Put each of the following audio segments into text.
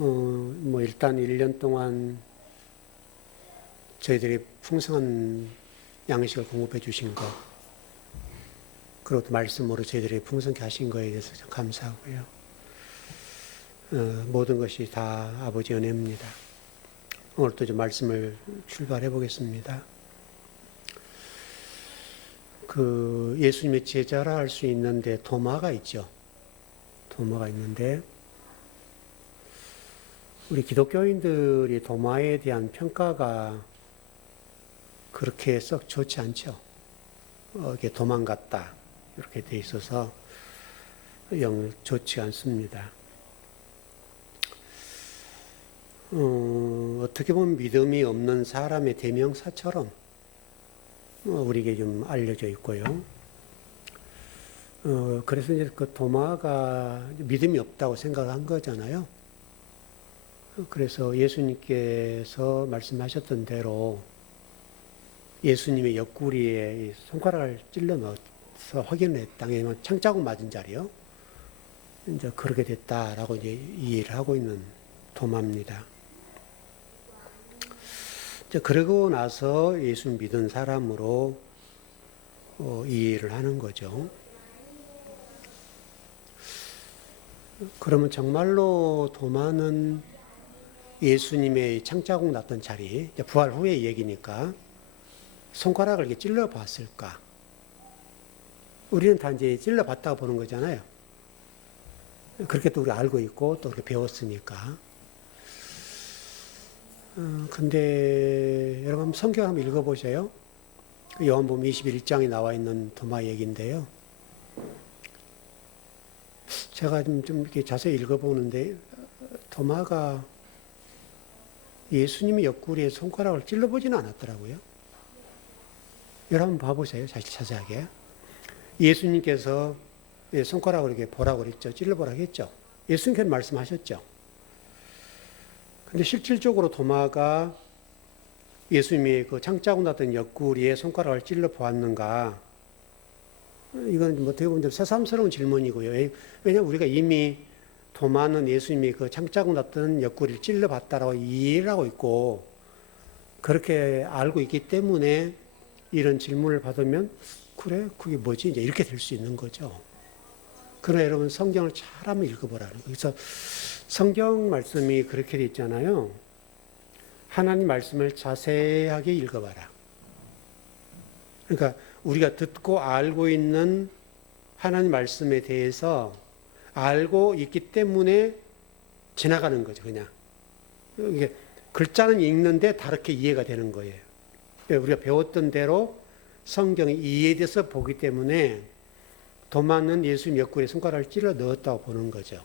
일단 1년 동안 저희들이 풍성한 양식을 공급해 주신 것, 그리고 또 말씀으로 저희들이 풍성케 하신 거에 대해서 참 감사하고요. 모든 것이 다 아버지 은혜입니다. 오늘 또 좀 말씀을 출발해 보겠습니다. 예수님의 제자라 할 수 있는데 도마가 있죠. 도마가 있는데 우리 기독교인들이 도마에 대한 평가가 그렇게 썩 좋지 않죠. 이게 도망갔다 이렇게 돼 있어서 영 좋지 않습니다. 어떻게 보면 믿음이 없는 사람의 대명사처럼 우리에게 좀 알려져 있고요. 그래서 이제 그 도마가 믿음이 없다고 생각한 거잖아요. 그래서 예수님께서 말씀하셨던 대로 예수님의 옆구리에 손가락을 찔러 넣어서 확인을 했다면 창자국 맞은 자리요. 이제 그렇게 됐다라고 이제 이해를 하고 있는 도마입니다. 이제 그러고 나서 예수 믿은 사람으로 이해를 하는 거죠. 그러면 정말로 도마는 예수님의 창자국 났던 자리, 부활 후의 얘기니까 손가락을 이렇게 찔러 봤을까? 우리는 다 이제 찔러 봤다고 보는 거잖아요. 그렇게 또 우리 알고 있고 또 그렇게 배웠으니까. 근데 여러분 성경 한번 읽어보세요. 요한복음 21장에 나와 있는 도마 얘기인데요. 제가 좀 이렇게 자세히 읽어보는데 도마가 예수님의 옆구리에 손가락을 찔러보지는 않았더라고요. 여러분 봐보세요. 자세하게. 예수님께서 손가락을 이렇게 보라고 그랬죠. 찔러보라고 했죠. 예수님께서 말씀하셨죠. 근데 실질적으로 도마가 예수님이 그 창자국 났던 옆구리에 손가락을 찔러 보았는가? 이건 어떻게 보면 좀 새삼스러운 질문이고요. 왜냐하면 우리가 이미 도마는 예수님이 그 창자국 났던 옆구리를 찔러 봤다라고 이해를 하고 있고 그렇게 알고 있기 때문에 이런 질문을 받으면 그래? 그게 뭐지? 이제 이렇게 될 수 있는 거죠. 그러나 여러분 성경을 잘 한번 읽어보라는 거예요. 그래서 성경 말씀이 그렇게 돼 있잖아요. 하나님 말씀을 자세하게 읽어봐라. 그러니까 우리가 듣고 알고 있는 하나님 말씀에 대해서 알고 있기 때문에 지나가는 거죠, 그냥. 이게 글자는 읽는데 다르게 이해가 되는 거예요. 우리가 배웠던 대로 성경이 이해돼서 보기 때문에 도마는 예수님 옆구리에 손가락을 찔러 넣었다고 보는 거죠.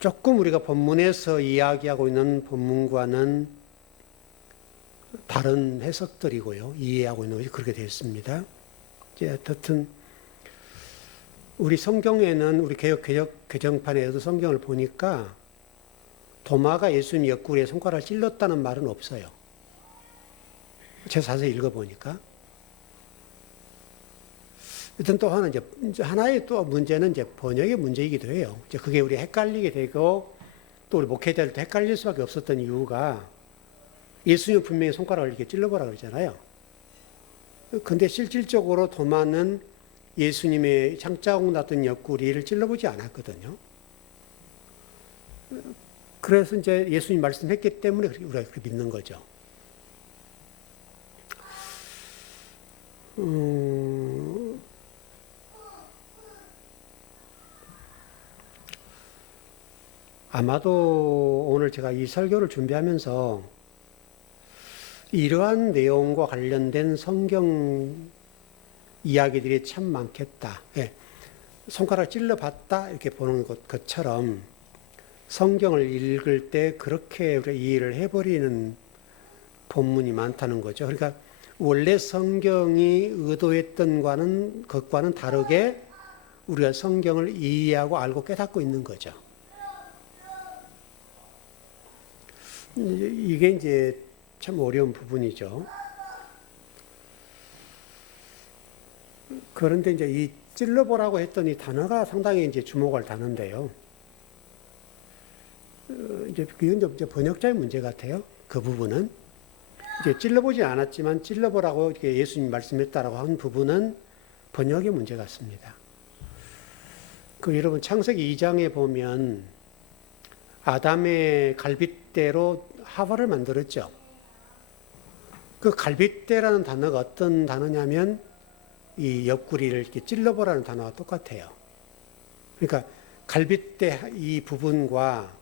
조금 우리가 본문에서 이야기하고 있는 본문과는 다른 해석들이고요. 이해하고 있는 것이 그렇게 되어 있습니다. 어쨌든 우리 성경에는 우리 개정판에도 성경을 보니까 도마가 예수님 옆구리에 손가락을 찔렀다는 말은 없어요. 제가 자세히 읽어보니까. 일단 또 하나의 또 문제는 이제 번역의 문제이기도 해요. 이제 그게 우리 헷갈리게 되고 또 우리 목회자들도 헷갈릴 수밖에 없었던 이유가 예수님 분명히 손가락을 이렇게 찔러보라 그러잖아요. 근데 실질적으로 도마는 예수님의 창자국 났던 옆구리를 찔러보지 않았거든요. 그래서 이제 예수님 말씀했기 때문에 우리가 그렇게 믿는 거죠. 아마도 오늘 제가 이 설교를 준비하면서 이러한 내용과 관련된 성경 이야기들이 참 많겠다. 예. 손가락 찔러봤다 이렇게 보는 것처럼 성경을 읽을 때 그렇게 우리가 이해를 해버리는 본문이 많다는 거죠. 그러니까 원래 성경이 의도했던 것과는 다르게 우리가 성경을 이해하고 알고 깨닫고 있는 거죠. 이게 이제 참 어려운 부분이죠. 그런데 이제 이 찔러보라고 했던 이 단어가 상당히 이제 주목할 단어인데요. 이제 이건 이제 번역자의 문제 같아요. 그 부분은 이제 찔러보지 않았지만 찔러보라고 이렇게 예수님 말씀했다라고 한 부분은 번역의 문제 같습니다. 그 여러분 창세기 2장에 보면 아담의 갈빗대로 하와를 만들었죠. 그 갈빗대라는 단어가 어떤 단어냐면 이 옆구리를 이렇게 찔러보라는 단어와 똑같아요. 그러니까 갈빗대 이 부분과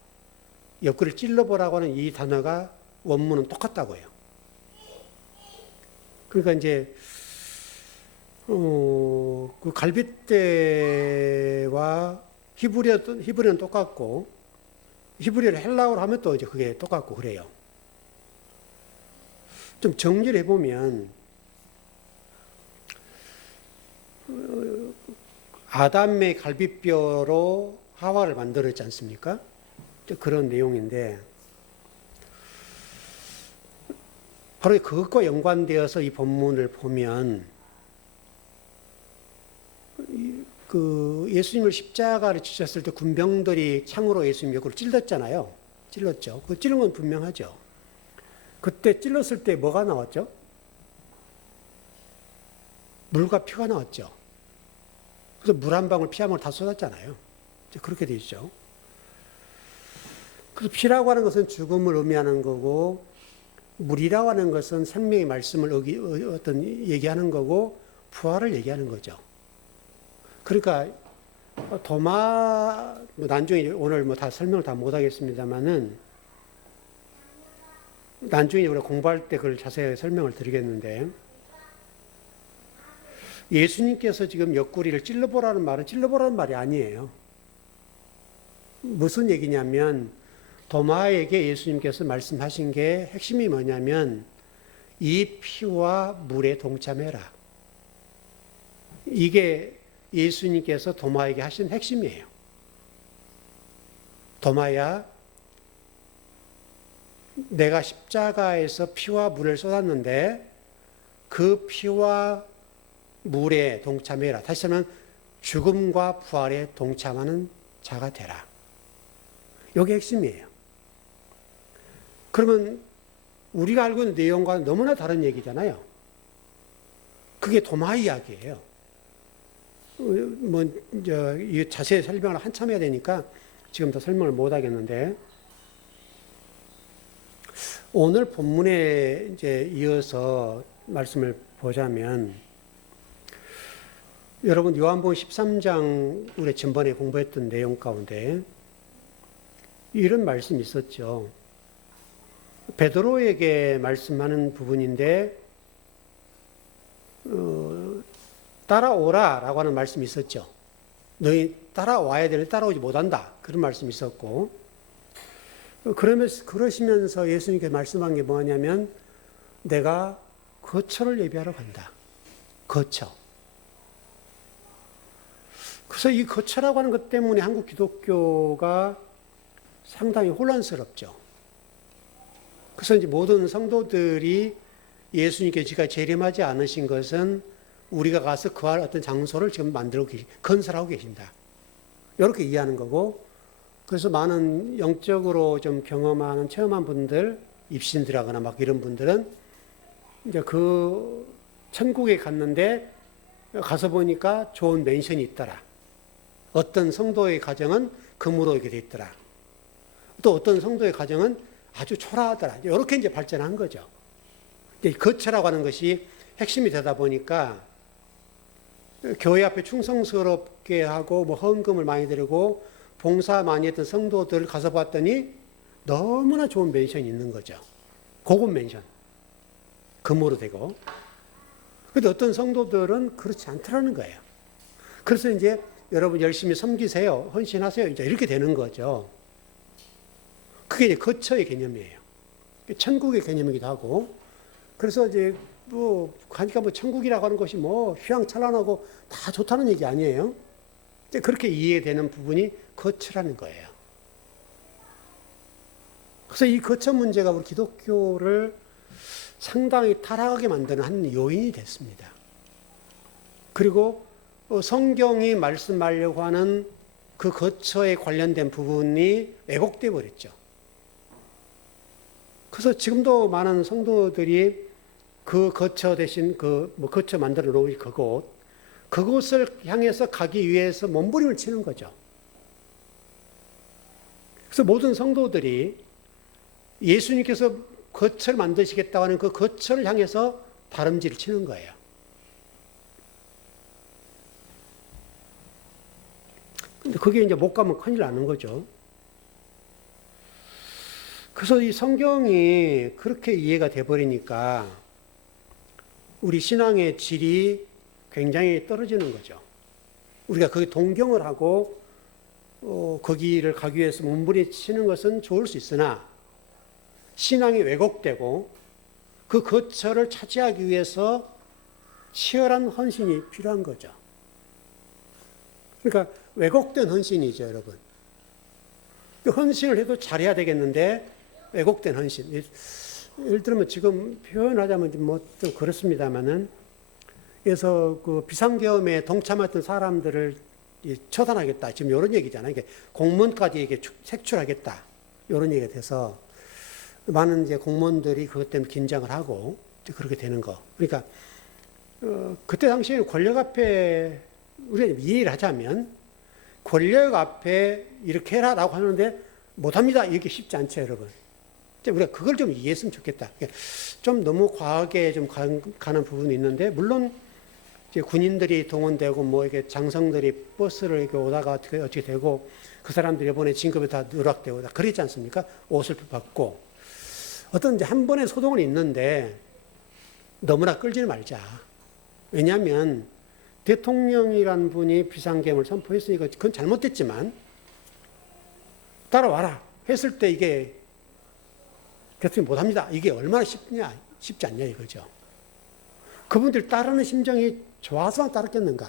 옆구리를 찔러보라고 하는 이 단어가 원문은 똑같다고요. 그러니까 이제 그 갈빗대와 히브리어는 똑같고 히브리어를 헬라어로 하면 또 이제 그게 똑같고 그래요. 좀 정리를 해보면 아담의 갈빗뼈로 하와를 만들었지 않습니까? 그런 내용인데 바로 그것과 연관되어서 이 본문을 보면 그 예수님을 십자가를 지셨을 때 군병들이 창으로 예수님 옆구리를 찔렀잖아요. 찔렀죠. 그 찔른 건 분명하죠. 그때 찔렀을 때 뭐가 나왔죠? 물과 피가 나왔죠. 그래서 물 한 방울 피 한 방울 다 쏟았잖아요. 그렇게 돼 있죠. 그래서 피라고 하는 것은 죽음을 의미하는 거고 물이라고 하는 것은 생명의 말씀을 얘기하는 거고 부활을 얘기하는 거죠. 그러니까 도마 나중에 오늘 뭐 다 설명을 다 못하겠습니다만은 나중에 우리가 공부할 때 그걸 자세히 설명을 드리겠는데 예수님께서 지금 옆구리를 찔러보라는 말이 아니에요. 무슨 얘기냐면 도마에게 예수님께서 말씀하신 게 핵심이 뭐냐면 이 피와 물에 동참해라. 이게 예수님께서 도마에게 하신 핵심이에요. 도마야, 내가 십자가에서 피와 물을 쏟았는데 그 피와 물에 동참해라. 다시 말하면 죽음과 부활에 동참하는 자가 되라. 이게 핵심이에요. 그러면 우리가 알고 있는 내용과는 너무나 다른 얘기잖아요. 그게 도마 이야기예요. 이 자세히 설명을 한참 해야 되니까 지금 더 설명을 못 하겠는데 오늘 본문에 이제 이어서 말씀을 보자면 여러분 요한복음 13장 우리 전번에 공부했던 내용 가운데 이런 말씀이 있었죠. 베드로에게 말씀하는 부분인데 따라오라라고 하는 말씀이 있었죠. 너희 따라와야 되는데 따라오지 못한다. 그런 말씀이 있었고 그러시면서 예수님께 말씀한 게 뭐냐면 내가 거처를 예비하러 간다. 거처. 그래서 이 거처라고 하는 것 때문에 한국 기독교가 상당히 혼란스럽죠. 그래서 이제 모든 성도들이 예수님께 지가 재림하지 않으신 것은 우리가 가서 그할 어떤 장소를 지금 건설하고 계신다. 이렇게 이해하는 거고, 그래서 많은 영적으로 좀 경험하는, 체험한 분들, 입신들하거나 막 이런 분들은 이제 그 천국에 갔는데 가서 보니까 좋은 맨션이 있더라. 어떤 성도의 가정은 금으로 이렇게 돼 있더라. 또 어떤 성도의 가정은 아주 초라하더라. 이렇게 이제 발전한 거죠. 거처라고 하는 것이 핵심이 되다 보니까 교회 앞에 충성스럽게 하고 뭐 헌금을 많이 드리고 봉사 많이 했던 성도들을 가서 봤더니 너무나 좋은 맨션이 있는 거죠. 고급 맨션. 금으로 되고. 그런데 어떤 성도들은 그렇지 않더라는 거예요. 그래서 이제 여러분 열심히 섬기세요. 헌신하세요. 이제 이렇게 되는 거죠. 그게 이제 거처의 개념이에요. 천국의 개념이기도 하고. 그래서 이제 가니까 천국이라고 하는 것이 휘황찬란하고 다 좋다는 얘기 아니에요. 그렇게 이해되는 부분이 거처라는 거예요. 그래서 이 거처 문제가 우리 기독교를 상당히 타락하게 만드는 한 요인이 됐습니다. 그리고 성경이 말씀하려고 하는 그 거처에 관련된 부분이 왜곡되어 버렸죠. 그래서 지금도 많은 성도들이 그 거처 대신 거처 만들어 놓은 그곳을 향해서 가기 위해서 몸부림을 치는 거죠. 그래서 모든 성도들이 예수님께서 거처를 만드시겠다고 하는 그 거처를 향해서 다름질을 치는 거예요. 근데 그게 이제 못 가면 큰일 나는 거죠. 그래서 이 성경이 그렇게 이해가 돼버리니까 우리 신앙의 질이 굉장히 떨어지는 거죠. 우리가 거기 동경을 하고 거기를 가기 위해서 몸부림치는 것은 좋을 수 있으나 신앙이 왜곡되고 그 거처를 차지하기 위해서 치열한 헌신이 필요한 거죠. 그러니까 왜곡된 헌신이죠, 여러분. 헌신을 해도 잘해야 되겠는데 왜곡된 헌신. 예를 들면 지금 표현하자면 좀 그렇습니다만은, 그래서 그 비상계엄에 동참했던 사람들을 처단하겠다. 지금 이런 얘기잖아요. 이게 공무원까지 이게 색출하겠다. 이런 얘기가 돼서 많은 이제 공무원들이 그것 때문에 긴장을 하고 그렇게 되는 거. 그러니까 그때 당시에 권력 앞에 우리가 이해를 하자면 권력 앞에 이렇게 해라라고 하는데 못합니다. 이렇게 쉽지 않죠, 여러분. 우리가 그걸 좀 이해했으면 좋겠다. 좀 너무 과하게 좀 가는 부분이 있는데, 물론 이제 군인들이 동원되고 뭐 이게 장성들이 버스를 이렇게 오다가 어떻게 되고 그 사람들이 이번에 진급에 다 누락되고 다 그랬지 않습니까? 옷을 받고 어떤 이제 한 번의 소동은 있는데 너무나 끌지는 말자. 왜냐하면 대통령이란 분이 비상계엄을 선포했으니까 그건 잘못됐지만 따라와라 했을 때 이게 대통령이 못합니다. 이게 얼마나 쉽지 않냐 이거죠. 그분들 따르는 심정이 좋아서만 따르겠는가.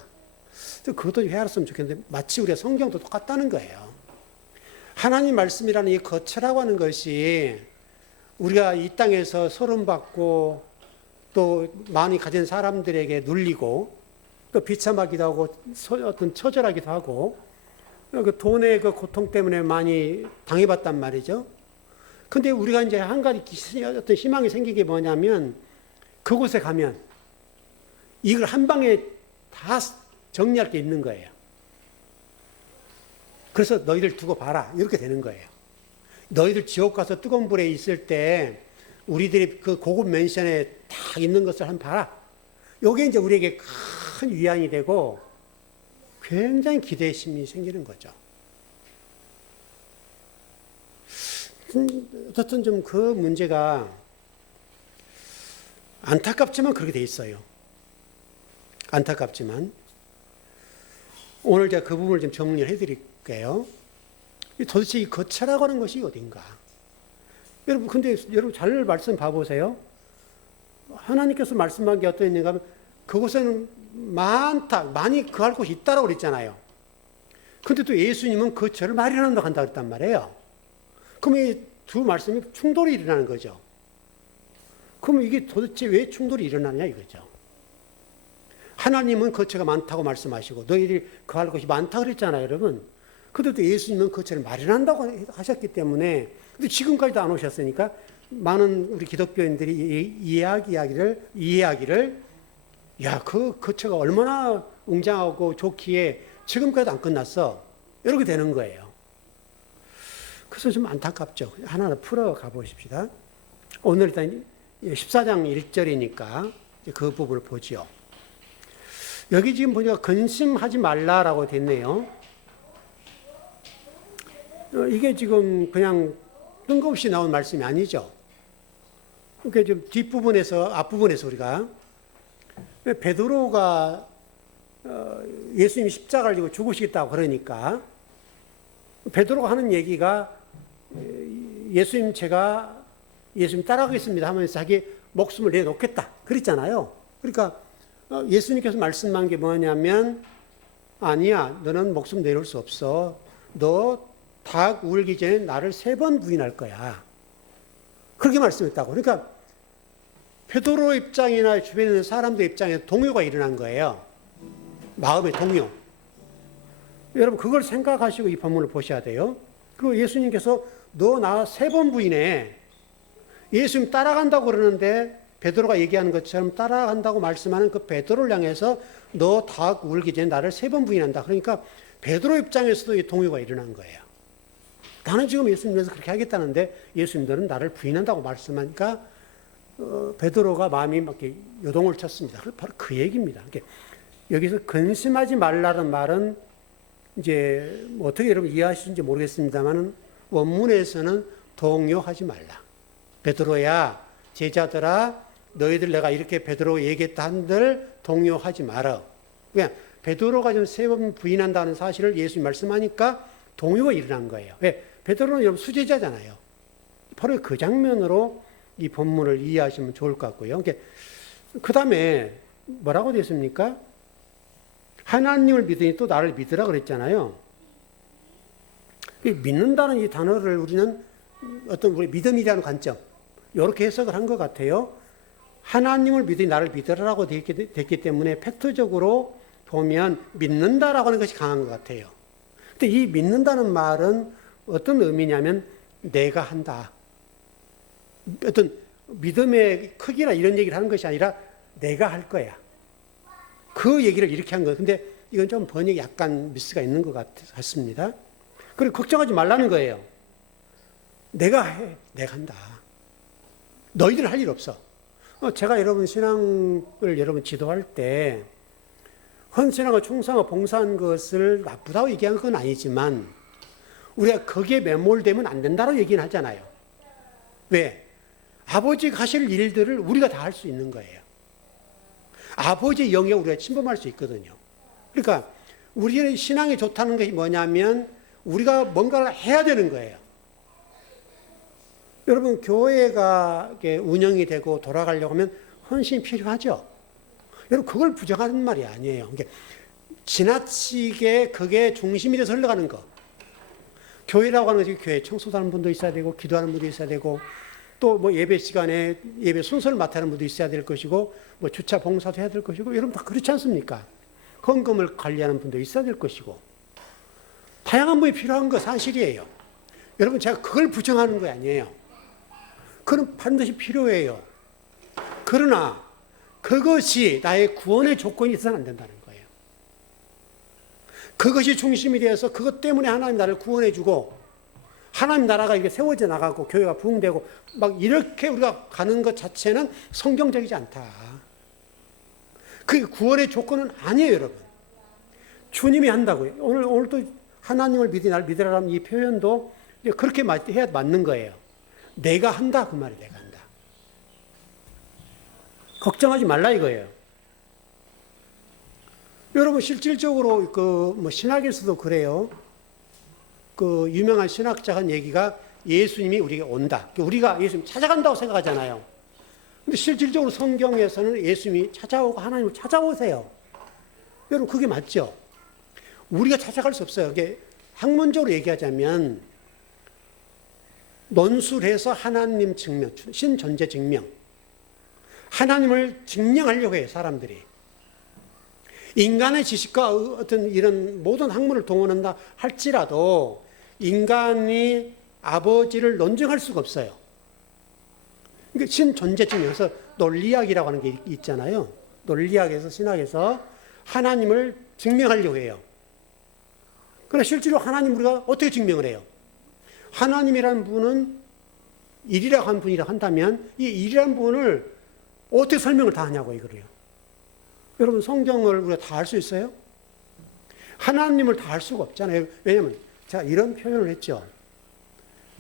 그것도 헤아렸으면 좋겠는데 마치 우리가 성경도 똑같다는 거예요. 하나님 말씀이라는 이 거처라고 하는 것이 우리가 이 땅에서 소름받고 또 많이 가진 사람들에게 눌리고 또 비참하기도 하고 어떤 처절하기도 하고 그 돈의 그 고통 때문에 많이 당해봤단 말이죠. 근데 우리가 이제 한 가지 어떤 희망이 생긴 게 뭐냐면 그곳에 가면 이걸 한 방에 다 정리할 게 있는 거예요. 그래서 너희들 두고 봐라. 이렇게 되는 거예요. 너희들 지옥 가서 뜨거운 불에 있을 때 우리들이 그 고급 맨션에 다 있는 것을 한번 봐라. 이게 이제 우리에게 큰 위안이 되고 굉장히 기대심이 생기는 거죠. 어쨌든 좀 그 문제가 안타깝지만 그렇게 돼 있어요. 안타깝지만 오늘 제가 그 부분을 좀 정리를 해드릴게요. 도대체 이 거처라고 하는 것이 어딘가? 여러분, 근데 여러분 잘 말씀 봐보세요. 하나님께서 말씀한 게 어떤 있는가 하면 그곳에는 많이 거할 곳이 있다라고 그랬잖아요. 근데 또 예수님은 거처를 마련한다고 한다 그랬단 말이에요. 그럼 이 두 말씀이 충돌이 일어나는 거죠. 그럼 이게 도대체 왜 충돌이 일어나냐 이거죠. 하나님은 거처가 많다고 말씀하시고 너희들이 거할 곳이 많다고 그랬잖아요, 여러분. 그런데 예수님은 거처를 마련한다고 하셨기 때문에, 근데 지금까지도 안 오셨으니까 많은 우리 기독교인들이 이해하기를 야, 그 거처가 얼마나 웅장하고 좋기에 지금까지도 안 끝났어. 이렇게 되는 거예요. 그래서 좀 안타깝죠. 하나하나 풀어가 보십시다. 오늘 일단 14장 1절이니까 그 부분을 보지요. 여기 지금 보니까 근심하지 말라라고 됐네요. 이게 지금 그냥 뜬금없이 나온 말씀이 아니죠. 그러니까 좀 뒷부분에서, 앞부분에서 우리가 베드로가 예수님이 십자가를 지고 죽으시겠다고 그러니까 베드로가 하는 얘기가 제가 예수님 따라가겠습니다 하면서 자기 목숨을 내놓겠다 그랬잖아요. 그러니까 예수님께서 말씀한 게 뭐냐면 아니야, 너는 목숨 내놓을 수 없어. 너 닭 울기 전에 나를 3번 부인할 거야. 그렇게 말씀했다고. 그러니까 베드로 입장이나 주변에 있는 사람들 입장에 동요가 일어난 거예요. 마음의 동요. 여러분 그걸 생각하시고 이 본문을 보셔야 돼요. 그리고 예수님께서 너 나 세 번 부인해. 예수님 따라간다고 그러는데 베드로가 얘기하는 것처럼 따라간다고 말씀하는 그 베드로를 향해서 너 다 울기 전에 나를 세 번 부인한다. 그러니까 베드로 입장에서도 이 동요가 일어난 거예요. 나는 지금 예수님께서 그렇게 하겠다는데 예수님들은 나를 부인한다고 말씀하니까 베드로가 마음이 막 요동을 쳤습니다. 바로 그 얘기입니다. 여기서 근심하지 말라는 말은 이제 뭐 어떻게 여러분 이해하시는지 모르겠습니다만 원문에서는 동요하지 말라. 베드로야, 제자들아, 너희들 내가 이렇게 베드로 얘기했다 한들 동요하지 마라. 그냥 베드로가 지금 세 번 부인한다는 사실을 예수님 말씀하니까 동요가 일어난 거예요. 왜? 베드로는 여러분 수제자잖아요. 바로 그 장면으로 이 본문을 이해하시면 좋을 것 같고요. 그 다음에 뭐라고 되어 있습니까? 하나님을 믿으니 또 나를 믿으라 그랬잖아요. 믿는다는 이 단어를 우리는 어떤 우리 믿음이라는 관점, 이렇게 해석을 한 것 같아요. 하나님을 믿으니 나를 믿으라고 됐기 때문에 팩트적으로 보면 믿는다라고 하는 것이 강한 것 같아요. 근데 이 믿는다는 말은 어떤 의미냐면 내가 한다. 어떤 믿음의 크기나 이런 얘기를 하는 것이 아니라 내가 할 거야. 그 얘기를 이렇게 한 거예요. 근데 이건 좀 번역이 약간 미스가 있는 것 같습니다. 그리고 걱정하지 말라는 거예요. 내가 해. 내가 한다. 너희들 할 일 없어. 제가 여러분 신앙을 여러분 지도할 때 헌신하고 충성하고 봉사한 것을 나쁘다고 얘기한 건 아니지만 우리가 거기에 매몰되면 안 된다고 얘기는 하잖아요. 왜? 아버지가 하실 일들을 우리가 다 할 수 있는 거예요. 아버지의 영역에 우리가 침범할 수 있거든요. 그러니까 우리의 신앙이 좋다는 것이 뭐냐면 우리가 뭔가를 해야 되는 거예요. 여러분 교회가 운영이 되고 돌아가려고 하면 헌신이 필요하죠. 여러분 그걸 부정하는 말이 아니에요. 지나치게 그게 중심이 돼서 흘러가는 거. 교회라고 하는 것이 교회 청소하는 분도 있어야 되고 기도하는 분도 있어야 되고 또 뭐 예배 시간에 예배 순서를 맡아는 분도 있어야 될 것이고 뭐 주차 봉사도 해야 될 것이고 여러분 다 그렇지 않습니까? 헌금을 관리하는 분도 있어야 될 것이고 다양한 분이 필요한 거 사실이에요. 여러분 제가 그걸 부정하는 거 아니에요. 그건 반드시 필요해요. 그러나 그것이 나의 구원의 조건이 있어서는 안 된다는 거예요. 그것이 중심이 되어서 그것 때문에 하나님 나를 구원해 주고 하나님 나라가 이렇게 세워져 나가고 교회가 부흥되고 막 이렇게 우리가 가는 것 자체는 성경적이지 않다. 그게 구원의 조건은 아니에요, 여러분. 주님이 한다고요. 오늘 또 하나님을 믿으니 나를 믿으라는 이 표현도 그렇게 해야 맞는 거예요. 내가 한다 그 말이 내가 한다. 걱정하지 말라 이거예요. 여러분 실질적으로 뭐 신학에서도 그래요. 그 유명한 신학자가 한 얘기가 예수님이 우리에게 온다. 우리가 예수님 찾아간다고 생각하잖아요. 근데 실질적으로 성경에서는 예수님이 찾아오고 하나님을 찾아오세요. 여러분 그게 맞죠? 우리가 찾아갈 수 없어요. 이게 학문적으로 얘기하자면 논술해서 하나님 증명, 신존재 증명. 하나님을 증명하려고 해요, 사람들이. 인간의 지식과 어떤 이런 모든 학문을 동원한다 할지라도 인간이 아버지를 논증할 수가 없어요. 그러니까 신존재 증명에서 논리학이라고 하는 게 있잖아요. 논리학에서, 신학에서 하나님을 증명하려고 해요. 그러나 실제로 하나님 우리가 어떻게 증명을 해요? 하나님이라는 분은 일이라고 한 분이라고 한다면 이 일이라는 분을 어떻게 설명을 다 하냐고 이거래요. 여러분 성경을 우리가 다 알 수 있어요? 하나님을 다 알 수가 없잖아요. 왜냐하면 제가 이런 표현을 했죠.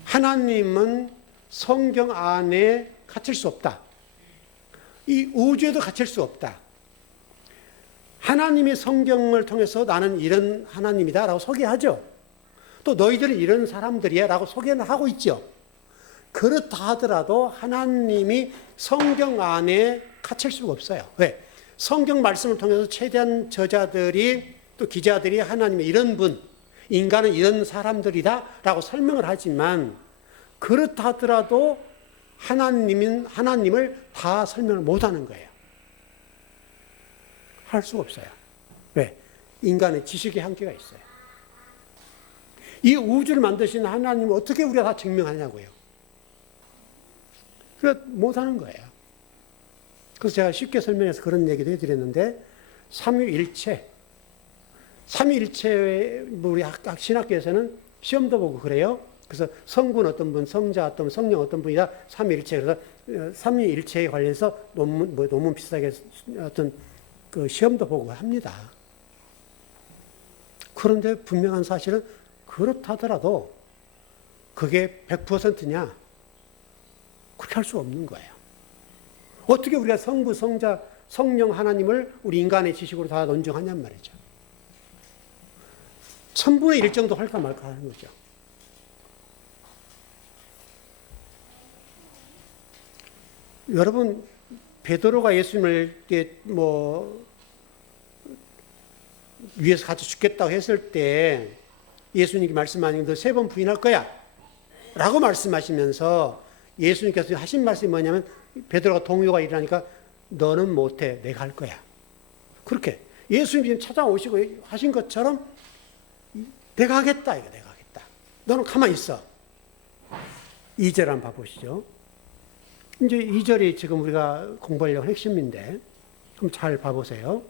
하나님은 성경 안에 갇힐 수 없다. 이 우주에도 갇힐 수 없다. 하나님의 성경을 통해서 나는 이런 하나님이다 라고 소개하죠. 또 너희들은 이런 사람들이야 라고 소개는 하고 있죠. 그렇다 하더라도 하나님이 성경 안에 갇힐 수가 없어요. 왜? 성경 말씀을 통해서 최대한 저자들이 또 기자들이 하나님의 이런 분, 인간은 이런 사람들이다 라고 설명을 하지만 그렇다 하더라도 하나님을 다 설명을 못하는 거예요. 할 수가 없어요. 왜? 인간의 지식의 한계가 있어요. 이 우주를 만드신 하나님을 어떻게 우리가 다 증명하냐고요. 그래서 못하는 거예요. 그래서 제가 쉽게 설명해서 그런 얘기도 해드렸는데, 삼위일체, 우리 신학교에서는 시험도 보고 그래요. 그래서 성군 어떤 분, 성자 어떤 분, 성령 어떤 분이다, 삼위일체. 그래서 삼위일체에 관련해서 논문 비슷하게 어떤 그 시험도 보고 합니다. 그런데 분명한 사실은 그렇다더라도 그게 100%냐? 그렇게 할 수 없는 거예요. 어떻게 우리가 성부, 성자, 성령 하나님을 우리 인간의 지식으로 다 논증하냔 말이죠. 1000분의 1 정도 할까 말까 하는 거죠. 여러분, 베드로가 예수님을 위해서 같이 죽겠다고 했을 때 예수님이 말씀하신 너 3번 부인할 거야 라고 말씀하시면서 예수님께서 하신 말씀이 뭐냐면, 베드로가 동요가 일어나니까 너는 못해, 내가 할 거야. 그렇게 예수님이 찾아오시고 하신 것처럼 내가 하겠다, 이거 내가 하겠다. 너는 가만히 있어. 2절 한번 봐보시죠. 이제 2절이 지금 우리가 공부하려고 핵심인데 좀 잘 봐보세요.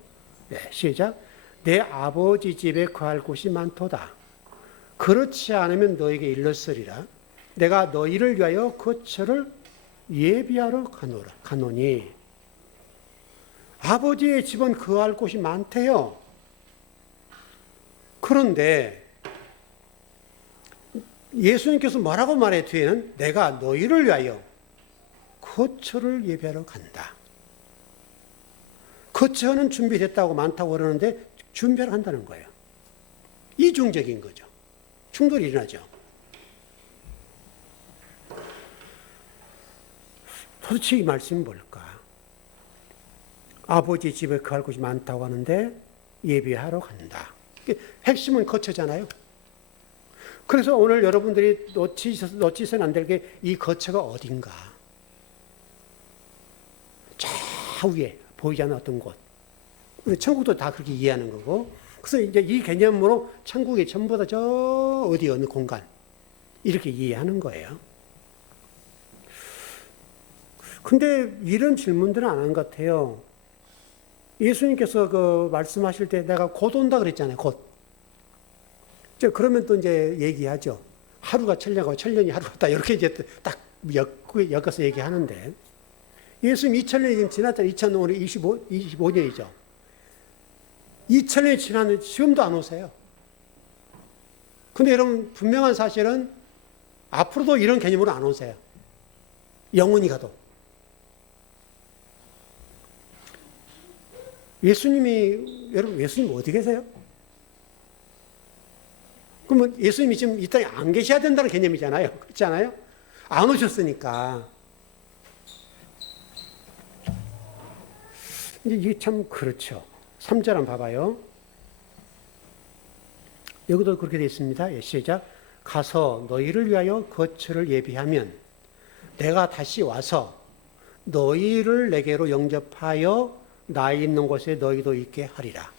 네, 시작. 내 아버지 집에 거할 곳이 많도다. 그렇지 않으면 너에게 일렀으리라. 내가 너희를 위하여 거처를 예비하러 가노니. 아버지의 집은 거할 곳이 많대요. 그런데 예수님께서 뭐라고 말해? 뒤에는 내가 너희를 위하여 거처를 예비하러 간다. 거처는 준비됐다고 많다고 그러는데 준비를 한다는 거예요. 이중적인 거죠. 충돌이 일어나죠. 도대체 이 말씀이 뭘까? 아버지 집에 거할 곳이 많다고 하는데 예비하러 간다. 핵심은 거처잖아요. 그래서 오늘 여러분들이 놓치서는 안 될 게 이 거처가 어딘가. 저 위에 보이지 않는 어떤 곳. 천국도 다 그렇게 이해하는 거고. 그래서 이제 이 개념으로 천국이 전부 다 저 어디 어느 공간. 이렇게 이해하는 거예요. 근데 이런 질문들은 안 한 것 같아요. 예수님께서 그 말씀하실 때 내가 곧 온다 그랬잖아요. 곧. 그러면 또 이제 얘기하죠. 하루가 천년이고 천년이 하루 같다. 이렇게 이제 딱 엮어서 얘기하는데. 예수님 2000년이 지금 지났잖아요. 2000년이 25년이죠. 2000년이 지났는데 지금도 안 오세요. 근데 여러분, 분명한 사실은 앞으로도 이런 개념으로 안 오세요. 영원히 가도. 여러분, 예수님 어디 계세요? 그러면 예수님이 지금 이 땅에 안 계셔야 된다는 개념이잖아요. 그렇지 않아요? 안 오셨으니까. 이게 참 그렇죠. 3절 한번 봐봐요. 여기도 그렇게 되어 있습니다. 예, 시작. 가서 너희를 위하여 거처를 예비하면 내가 다시 와서 너희를 내게로 영접하여 나 있는 곳에 너희도 있게 하리라.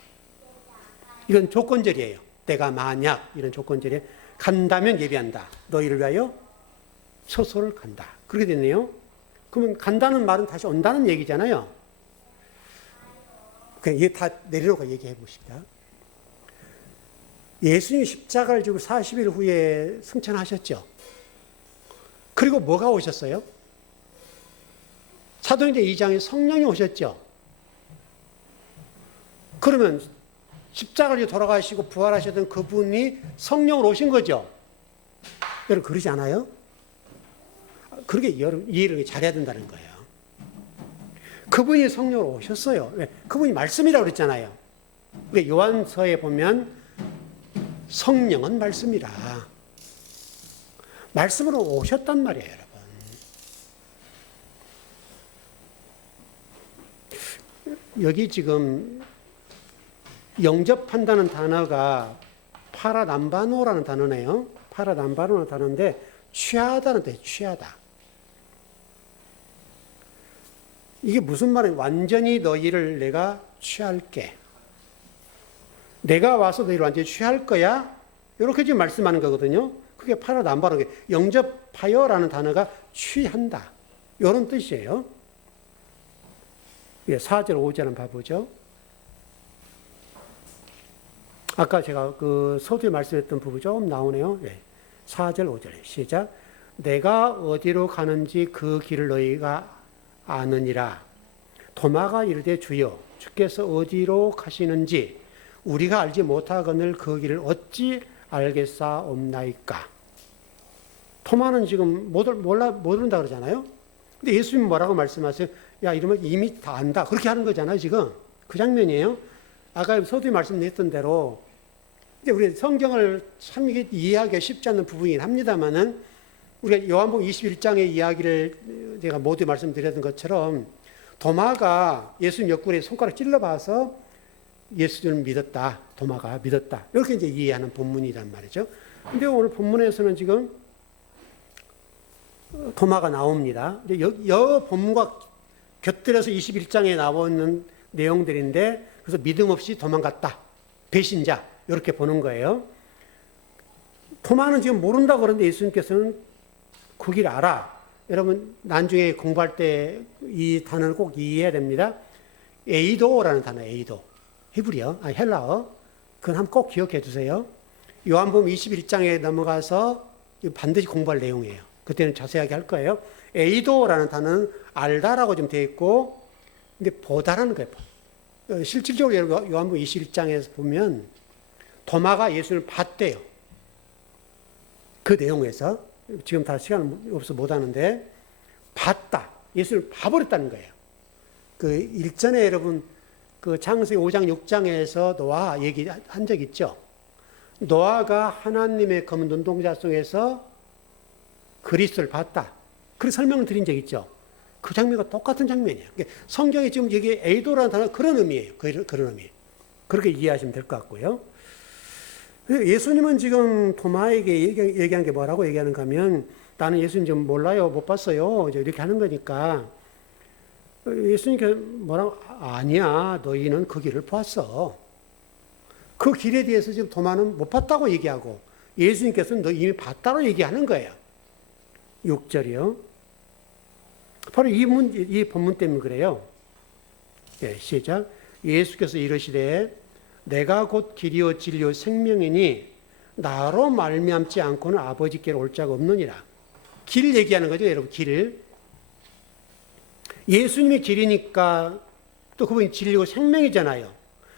이건 조건절이에요. 내가 만약 이런 조건절에 간다면 예비한다. 너희를 위하여 처소를 간다. 그렇게 됐네요. 그러면 간다는 말은 다시 온다는 얘기잖아요. 그냥 얘 다 내려놓고 얘기해 보십니다. 예수님이 십자가를 지고 40일 후에 승천하셨죠. 그리고 뭐가 오셨어요? 사도행전 2장에 성령이 오셨죠. 그러면 십자가를 돌아가시고 부활하셨던 그분이 성령으로 오신 거죠. 여러분 그러지 않아요? 그렇게 이해를 잘해야 된다는 거예요. 그분이 성령으로 오셨어요. 왜? 그분이 말씀이라고 그랬잖아요. 요한서에 보면 성령은 말씀이라. 말씀으로 오셨단 말이에요, 여러분. 여기 지금 영접한다는 단어가 파라남바노라는 단어네요. 파라남바노라는 단어인데 취하다는 뜻이에요. 취하다. 이게 무슨 말이에요? 완전히 너희를 내가 취할게. 내가 와서 너희를 완전히 취할 거야. 이렇게 지금 말씀하는 거거든요. 그게 팔아도 안 바르게 영접하여라는 단어가 취한다. 이런 뜻이에요. 4절, 5절 한번 봐보죠. 아까 제가 그 서두에 말씀했던 부분 좀 나오네요. 4절, 5절 시작. 내가 어디로 가는지 그 길을 너희가 아느니라. 도마가 이르되 주여 주께서 어디로 가시는지 우리가 알지 못하거늘 그 길을 어찌 알겠사옵나이까. 토마는 지금 모른다 그러잖아요. 근데 예수님 뭐라고 말씀하세요? 야, 이러면 이미 다 안다. 그렇게 하는 거잖아요, 지금. 그 장면이에요. 아까 서두에 말씀드렸던 대로 근데 우리 성경을 참 이해하기가 쉽지 않는 부분이긴 합니다만은 우리가 요한복음 21장의 이야기를 제가 모두 말씀드렸던 것처럼 도마가 예수님 옆구리에 손가락 찔러봐서 예수님을 믿었다. 도마가 믿었다. 이렇게 이제 이해하는 본문이란 말이죠. 근데 오늘 본문에서는 지금 도마가 나옵니다. 근데 여 본문과 곁들여서 21장에 나와 있는 내용들인데 그래서 믿음 없이 도망갔다. 배신자. 이렇게 보는 거예요. 도마는 지금 모른다고 그러는데 예수님께서는 그 길 알아. 여러분 나중에 공부할 때 이 단어를 꼭 이해해야 됩니다. 에이도라는 단어, 에이도. 히브리어, 헬라어. 그건 한번 꼭 기억해 두세요. 요한복음 21장에 넘어가서 반드시 공부할 내용이에요. 그때는 자세하게 할 거예요. 에이도라는 단어는 알다라고 좀 되어 있고, 근데 보다라는 거예요. 실질적으로 요한복음 21장에서 보면 도마가 예수님을 봤대요. 그 내용에서 지금 다 시간 없어서 못 하는데 봤다. 예수를 봐버렸다는 거예요. 그 일전에 여러분 그 창세기 5장 6장에서 노아 얘기한 적 있죠. 노아가 하나님의 검은 눈동자 속에서 그리스도를 봤다. 그런 설명을 드린 적 있죠. 그 장면과 똑같은 장면이에요. 성경에 지금 여기 에이도라는 단어 그런 의미예요. 그런 의미. 그렇게 이해하시면 될 것 같고요. 예수님은 지금 토마에게 얘기한 게 뭐라고 얘기하는가 하면 나는 예수님 좀 몰라요. 못 봤어요. 이렇게 하는 거니까 예수님께서 뭐라고 아니야. 너희는 그 길을 봤어. 그 길에 대해서 지금 토마는 못 봤다고 얘기하고 예수님께서는 너 이미 봤다고 얘기하는 거예요. 6절이요. 바로 이 본문 때문에 그래요. 시작. 예수께서 이르시되 내가 곧 길이요 진리요 생명이니 나로 말미암지 않고는 아버지께로 올 자가 없느니라. 길 얘기하는 거죠, 여러분. 길. 예수님이 길이니까 또 그분이 진리고 생명이잖아요.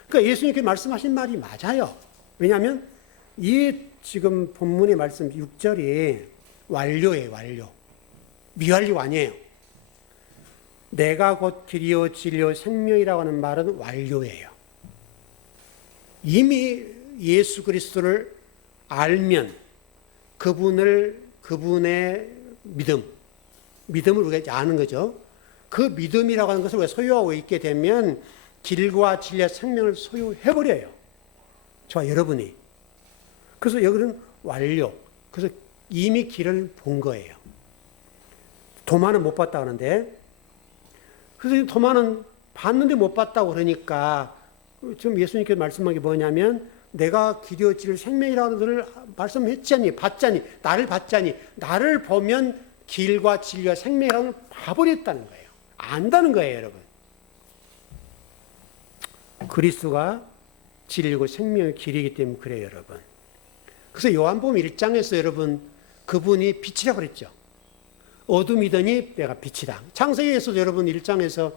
그러니까 예수님께 말씀하신 말이 맞아요. 왜냐하면 이 지금 본문의 말씀 6절이 완료예요, 완료. 미완료가 아니에요. 내가 곧 길이요 진리요 생명이라고 하는 말은 완료예요. 이미 예수 그리스도를 알면 그분의 믿음을 우리가 아는 거죠. 그 믿음이라고 하는 것을 우리가 소유하고 있게 되면 길과 진리와 생명을 소유해버려요. 저와 여러분이. 그래서 여기는 완료. 그래서 이미 길을 본 거예요. 도마는 못 봤다고 하는데, 그래서 도마는 봤는데 못 봤다고 그러니까 지금 예수님께서 말씀한 게 뭐냐면 내가 길이요 진리요 생명이라고 너를 말씀했자니 봤자니 나를 봤자니 나를 보면 길과 진리와 생명이라고 봐버렸다는 거예요. 안다는 거예요, 여러분. 그리스도가 진리고 생명의 길이기 때문에 그래요, 여러분. 그래서 요한복음 1장에서 여러분 그분이 빛이라고 그랬죠. 어둠이더니 내가 빛이다. 창세기에서도 여러분 1장에서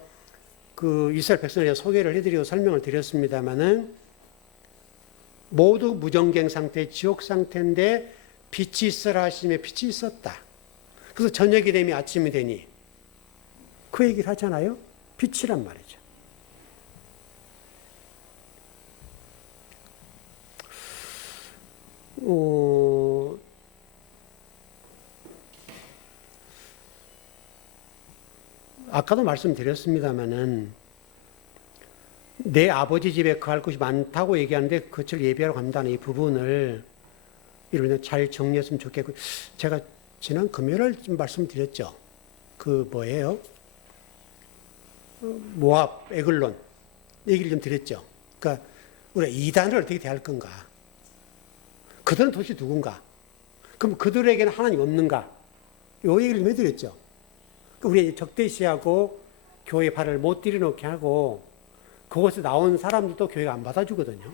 그 이스라엘 백성에게 소개를 해드리고 설명을 드렸습니다마는 모두 무정갱 상태, 지옥 상태인데 빛이 있으라 하시며 빛이 있었다. 그래서 저녁이 되면 아침이 되니 그 얘기를 하잖아요. 빛이란 말이죠. 아까도 말씀드렸습니다마는 내 아버지 집에 거할 곳이 많다고 얘기하는데 그것을 예비하러 간다는 이 부분을 이런 잘 정리했으면 좋겠고, 제가 지난 금요일 좀 말씀드렸죠. 그 뭐예요? 모압, 에글론 얘기를 좀 드렸죠. 그러니까 우리가 이단을 어떻게 대할 건가? 그들은 도대체 누군가? 그럼 그들에게는 하나님 없는가? 요 얘기를 좀 해드렸죠. 우리 적대시하고 교회 발을 못 들여놓게 하고 그곳에 나온 사람들도 교회가 안 받아주거든요.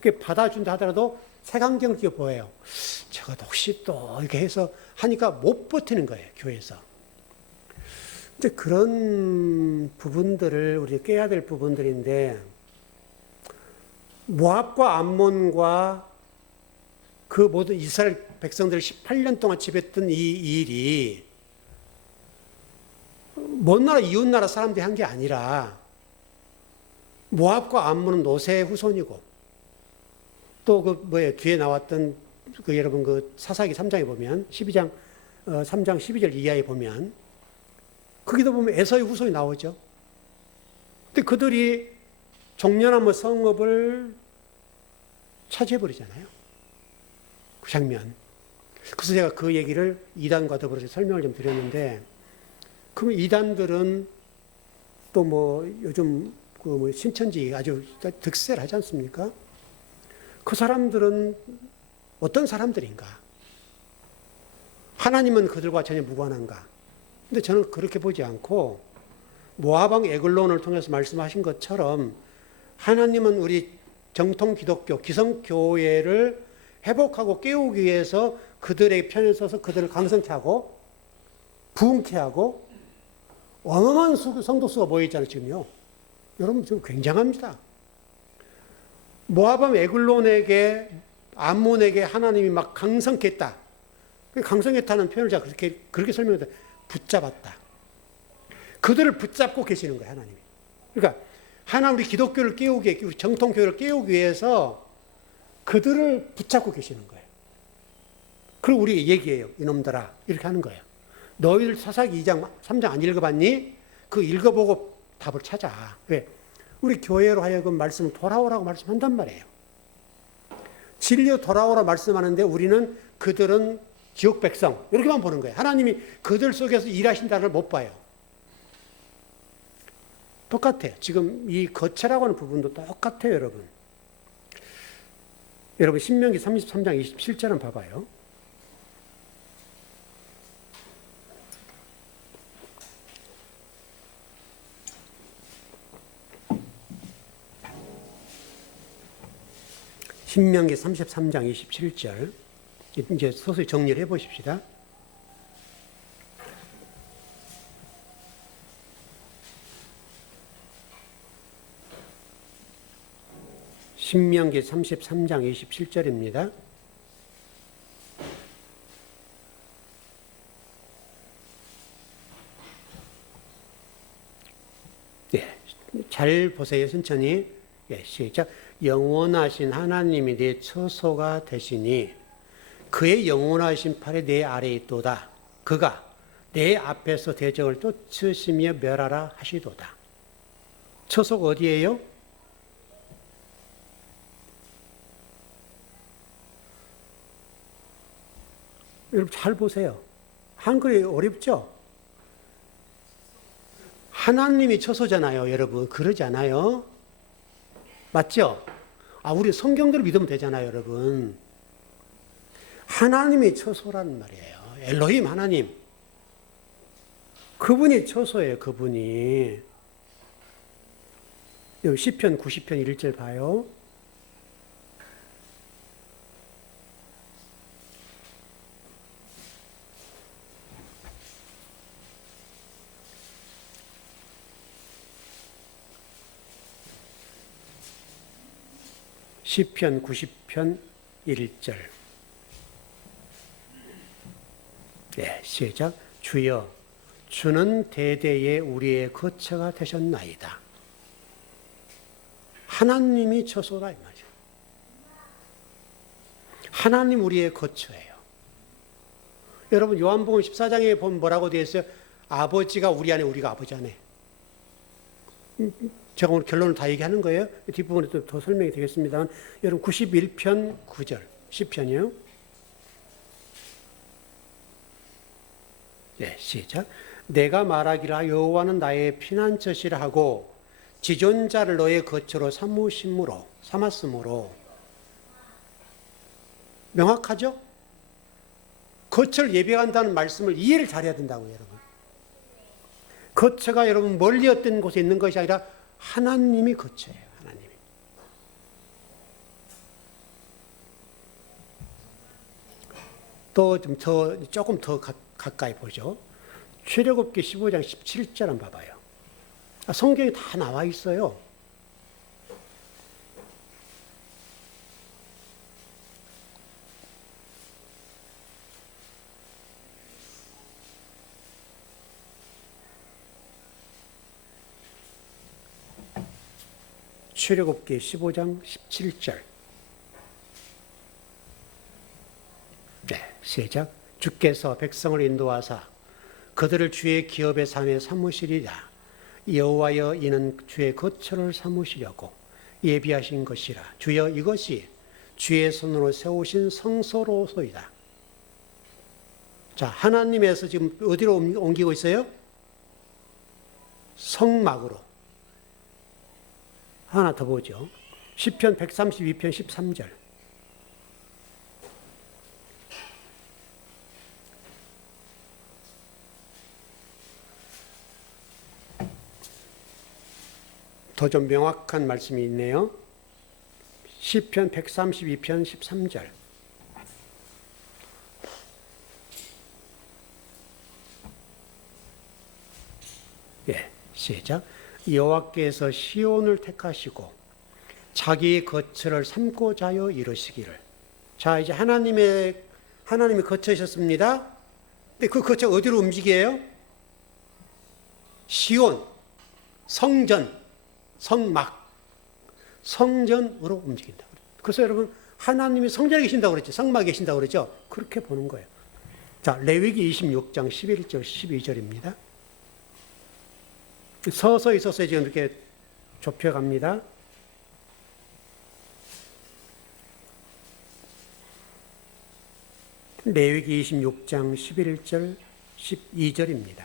그 받아준다 하더라도 색안경을 끼고 보여요. 저것도 혹시 또 이렇게 해서 하니까 못 버티는 거예요, 교회에서. 이제 그런 부분들을 우리 깨야 될 부분들인데, 모압과 암몬과 그 모든 이스라엘 백성들을 18년 동안 지배했던 이 일이 먼 나라 이웃 나라 사람들이 한 게 아니라 모압과 암몬은 노세의 후손이고 또 그 뭐에 뒤에 나왔던 그 여러분 그 사사기 3장에 보면 12장 3장 12절 이하에 보면 거기도 보면 에서의 후손이 나오죠. 근데 그들이 종려나무 성읍을 차지해 버리잖아요. 그 장면. 그래서 제가 그 얘기를 이단과 더불어서 설명을 좀 드렸는데, 그럼 이단들은 또 뭐 요즘 그 뭐 신천지 아주 득세를 하지 않습니까? 그 사람들은 어떤 사람들인가? 하나님은 그들과 전혀 무관한가? 근데 저는 그렇게 보지 않고 모압왕 에글론을 통해서 말씀하신 것처럼 하나님은 우리 정통 기독교, 기성교회를 회복하고 깨우기 위해서 그들의 편에 서서 그들을 강성케 하고 부흥케 하고 어마어마한 성도수가 모여있잖아요, 지금요. 여러분, 지금 굉장합니다. 모압왕 에글론에게, 암몬에게 하나님이 막 강성케 했다. 강성했다는 표현을 제가 그렇게 설명해요. 붙잡았다. 그들을 붙잡고 계시는 거예요, 하나님이. 그러니까, 하나님 우리 기독교를 깨우기, 우리 정통교회를 깨우기 위해서 그들을 붙잡고 계시는 거예요. 그리고 우리 얘기해요. 이놈들아. 이렇게 하는 거예요. 너희들 사사기 2장, 3장 안 읽어봤니? 그 읽어보고 답을 찾아. 왜? 우리 교회로 하여금 말씀을 돌아오라고 말씀한단 말이에요. 진리로 돌아오라 말씀하는데 우리는 그들은 지옥 백성. 이렇게만 보는 거예요. 하나님이 그들 속에서 일하신다를 못 봐요. 똑같아요. 지금 이 거체라고 하는 부분도 똑같아요, 여러분. 여러분, 신명기 33장 27절은 봐봐요. 신명기 33장 27절. 이제 서서히 정리를 해보십시다. 신명기 33장 27절입니다. 예, 잘 보세요, 천천히. 예, 시작. 영원하신 하나님이 내 처소가 되시니 그의 영원하신 팔이 내 아래에 있도다. 그가 내 앞에서 대적을 쫓으시며 멸하라 하시도다. 처소가 어디예요? 여러분 잘 보세요. 한글이 어렵죠? 하나님이 처소잖아요, 여러분. 그러지 않아요? 맞죠? 우리 성경대로 믿으면 되잖아요, 여러분. 하나님이 처소라는 말이에요. 엘로힘 하나님. 그분이 처소예요, 그분이. 여기 시편 90편 1절 봐요. 시편 90편 1절. 네, 시작. 주여, 주는 대대에 우리의 거처가 되셨나이다. 하나님이 처소다 이 말이죠. 하나님 우리의 거처예요. 여러분 요한복음 14장에 보면 뭐라고 되어 있어요? 아버지가 우리 안에, 우리가 아버지 안에. 제가 오늘 결론을 다 얘기하는 거예요. 뒷부분에 또 더 설명이 되겠습니다만, 여러분 91편 9절, 시편이요. 네, 시작. 내가 말하기라 여호와는 나의 피난처시라 하고 지존자를 너의 거처로 삼았으므로 명확하죠? 거처를 예배한다는 말씀을 이해를 잘해야 된다고요, 여러분. 거처가 여러분 멀리 어떤 곳에 있는 것이 아니라 하나님이 거처예요, 하나님이. 또 조금 더 가까이 보죠. 출애굽기 15장 17절 한번 봐봐요. 성경에 다 나와 있어요. 출애굽기 15장 17절. 네, 시작. 주께서 백성을 인도하사 그들을 주의 기업의 산에 삼으시리라. 여호와여 이는 주의 거처를 삼으시려고 예비하신 것이라. 주여 이것이 주의 손으로 세우신 성소로소이다. 자, 하나님에서 지금 어디로 옮기고 있어요? 성막으로. 하나 더 보죠. 시편 132편 13절. 더 좀 명확한 말씀이 있네요. 시편 132편 13절. 예, 시작. 여호와께서 시온을 택하시고 자기의 거처를 삼고자 하여 이루시기를. 자, 이제 하나님이 거처이셨습니다. 근데 그 거처가 어디로 움직여요? 시온, 성전, 성막, 성전으로 움직인다. 그래서 여러분, 하나님이 성전에 계신다고 그랬죠. 성막에 계신다고 그랬죠. 그렇게 보는 거예요. 자, 레위기 26장 11절, 12절입니다. 서서히 지금 이렇게 좁혀갑니다. 레위기 26장 11절, 12절입니다.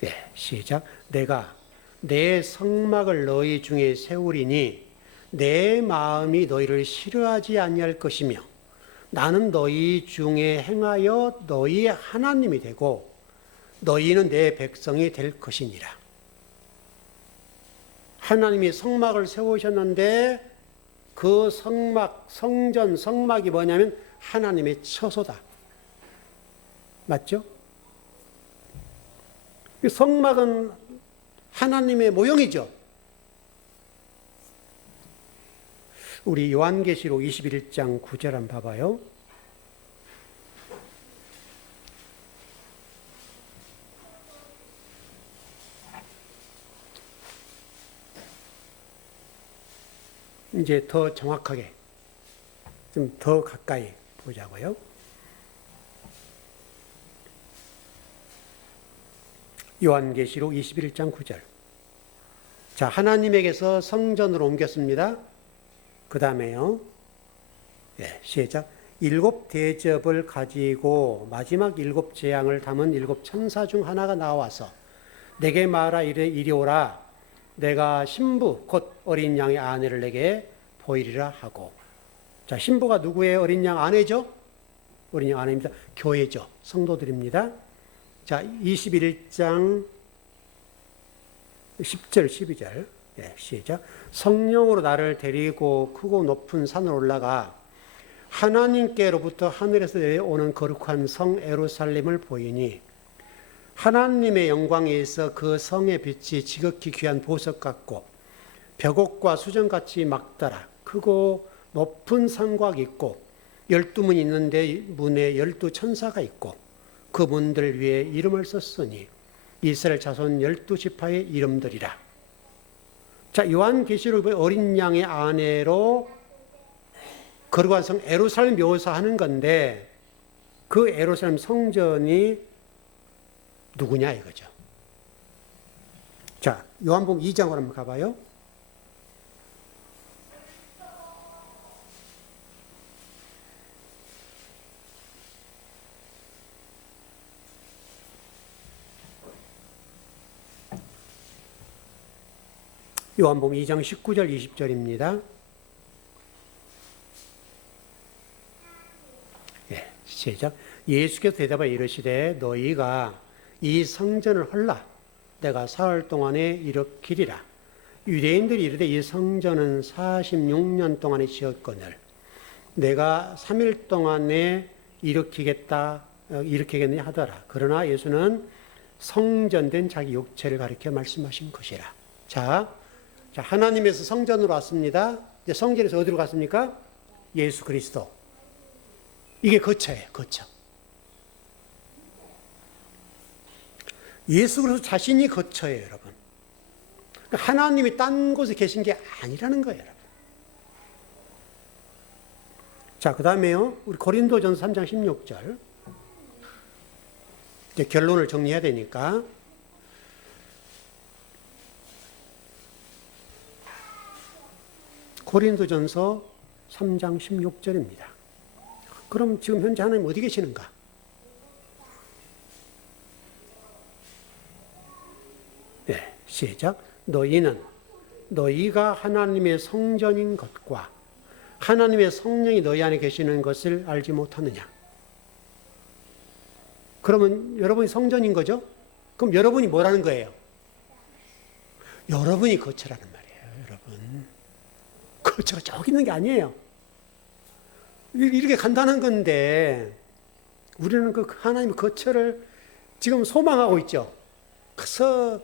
네, 시작. 내가 내 성막을 너희 중에 세우리니 내 마음이 너희를 싫어하지 아니할 것이며 나는 너희 중에 행하여 너희의 하나님이 되고 너희는 내 백성이 될 것이니라. 하나님이 성막을 세우셨는데 그 성막, 성전, 성막이 뭐냐면 하나님의 처소다. 맞죠? 성막은 하나님의 모형이죠. 우리 요한계시록 21장 9절 한번 봐봐요. 이제 더 정확하게, 좀 더 가까이 보자고요. 요한계시록 21장 9절. 자, 하나님에게서 성전으로 옮겼습니다. 그 다음에요. 네, 시작. 7 대접을 가지고 마지막 7 재앙을 담은 7 천사 중 하나가 나와서 내게 말하 이리 오라. 내가 신부 곧 어린 양의 아내를 내게 보이리라 하고. 자, 신부가 누구의 어린 양 아내죠? 어린 양 아내입니다. 교회죠. 성도들입니다. 자, 21장 10절, 12절. 예, 시작. 성령으로 나를 데리고 크고 높은 산으로 올라가 하나님께로부터 하늘에서 내려오는 거룩한 성 예루살렘을 보이니 하나님의 영광에서 그 성의 빛이 지극히 귀한 보석 같고 벽옥과 수정같이 막달아 크고 높은 성곽이 있고 12문이 있는데 문에 12 천사가 있고 그 문들 위에 이름을 썼으니 이스라엘 자손 12지파의 이름들이라. 자, 요한계시록의 어린 양의 아내로 거룩한 성 예루살렘 묘사하는 건데 그 예루살렘 성전이 누구냐 이거죠. 자, 요한복음 2장으로 한번 가봐요. 요한복음 2장 19절 20절입니다. 예, 시작. 예수께서 대답하여 이르시되 너희가 이 성전을 헐라 내가 사흘 동안에 일으키리라. 유대인들이 이르되 이 성전은 46년 동안에 지었거늘 내가 3일 동안에 일으키겠느냐 하더라. 그러나 예수는 성전된 자기 육체를 가리켜 말씀하신 것이라. 자, 하나님에서 성전으로 왔습니다. 이제 성전에서 어디로 갔습니까? 예수 그리스도. 이게 거처예요, 거처. 예수 그리스도 자신이 거처예요, 여러분. 하나님이 딴 곳에 계신 게 아니라는 거예요, 여러분. 자, 그 다음에요. 우리 고린도전서 3장 16절. 이제 결론을 정리해야 되니까. 고린도전서 3장 16절입니다. 그럼 지금 현재 하나님 어디 계시는가? 네, 시작. 너희가 하나님의 성전인 것과 하나님의 성령이 너희 안에 계시는 것을 알지 못하느냐? 그러면 여러분이 성전인 거죠? 그럼 여러분이 뭐라는 거예요? 여러분이 거처라는 말이에요, 여러분. 거처가 저기 있는 게 아니에요. 이렇게 간단한 건데 우리는 그 하나님의 거처를 지금 소망하고 있죠. 그래서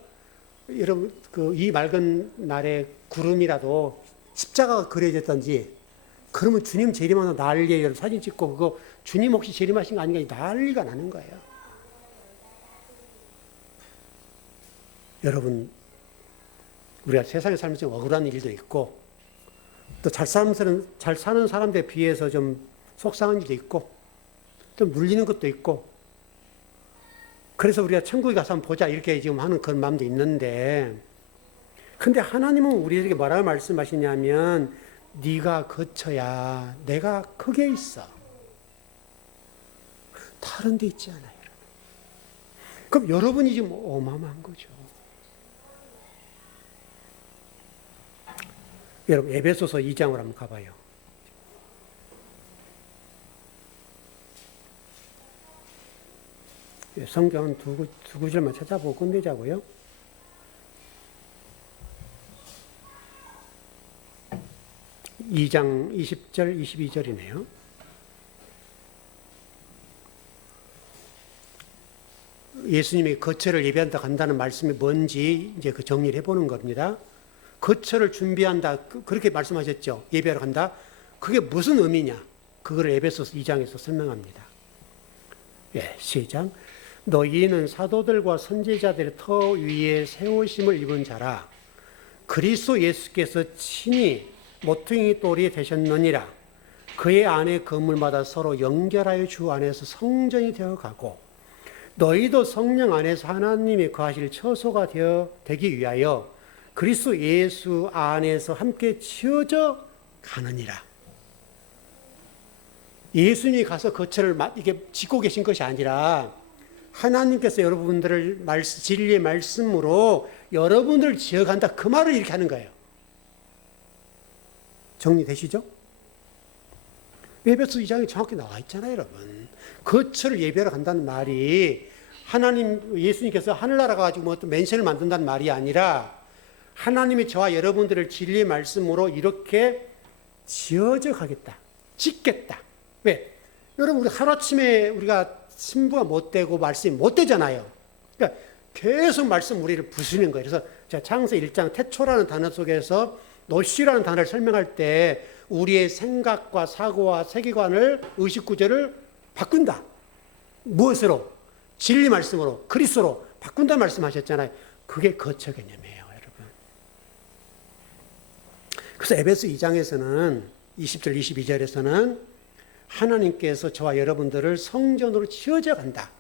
여러분 이 맑은 날에 구름이라도 십자가가 그려졌던지 그러면 주님 재림하는 난리에 사진 찍고 그거 주님 혹시 재림하신 거 아닌가 난리가 나는 거예요. 여러분 우리가 세상에 살면서 억울한 일도 있고 또 잘 사는 사람들에 비해서 좀 속상한 일도 있고 좀 눌리는 것도 있고 그래서 우리가 천국에 가서 한번 보자 이렇게 지금 하는 그런 마음도 있는데 근데 하나님은 우리에게 뭐라고 말씀하시냐면 네가 거쳐야 내가 거기에 있어. 다른 데 있지 않아요. 그럼 여러분이 지금 어마어마한 거죠. 여러분 에베소서 2장으로 한번 가봐요. 성경 두 구절만 찾아보고 끝내자고요. 이 장 20절 22절이네요. 예수님이 거처를 예비한다 간다는 말씀이 뭔지 이제 그 정리를 해보는 겁니다. 거처를 준비한다 그렇게 말씀하셨죠. 예배하러 간다. 그게 무슨 의미냐? 그걸 에베소서 2장에서 설명합니다. 예, 시작. 너희는 사도들과 선지자들의 터 위에 세우심을 입은 자라. 그리스도 예수께서 친히 모퉁이 돌이 되셨느니라. 그의 안에 건물마다 서로 연결하여 주 안에서 성전이 되어가고 너희도 성령 안에서 하나님이 거하실 처소가 되기 위하여 그리스도 예수 안에서 함께 지어져 가느니라. 예수님이 가서 거처를 이게 짓고 계신 것이 아니라 하나님께서 여러분들을 진리의 말씀으로 여러분들을 지어간다 그 말을 이렇게 하는 거예요. 정리되시죠? 에베소 2장에 정확히 나와 있잖아요, 여러분. 거처를 예배하러 간다는 말이 예수님께서 하늘나라 가지고 뭐 맨션을 만든다는 말이 아니라 하나님이 저와 여러분들을 진리의 말씀으로 이렇게 지어져 가겠다. 짓겠다. 왜? 여러분, 우리 하루아침에 우리가 신부가 못 되고 말씀이 못 되잖아요. 그러니까 계속 말씀 우리를 부수는 거예요. 그래서 제가 창세 1장 태초라는 단어 속에서 노시라는 단어를 설명할 때 우리의 생각과 사고와 세계관을 의식구조를 바꾼다. 무엇으로? 진리 말씀으로, 그리스도로 바꾼다 말씀하셨잖아요. 그게 거처 개념이에요, 여러분. 그래서 에베소 2장에서는 20절, 22절에서는 하나님께서 저와 여러분들을 성전으로 지어져 간다.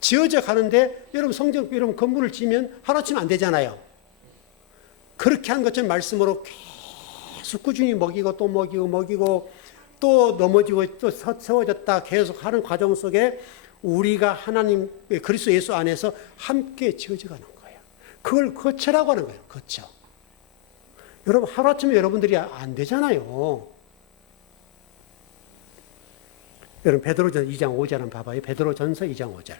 지어져 가는데 여러분 건물을 지으면 하루아침에 안 되잖아요. 그렇게 한 것처럼 말씀으로 계속 꾸준히 먹이고 또 먹이고 또 넘어지고 또 세워졌다 계속 하는 과정 속에 우리가 하나님 그리스도 예수 안에서 함께 지어져 가는 거예요. 그걸 거처라고 하는 거예요. 거처. 여러분, 하루아침에 여러분들이 안 되잖아요. 여러분, 베드로전서 2장 5절 한번 봐봐요. 베드로전서 2장 5절.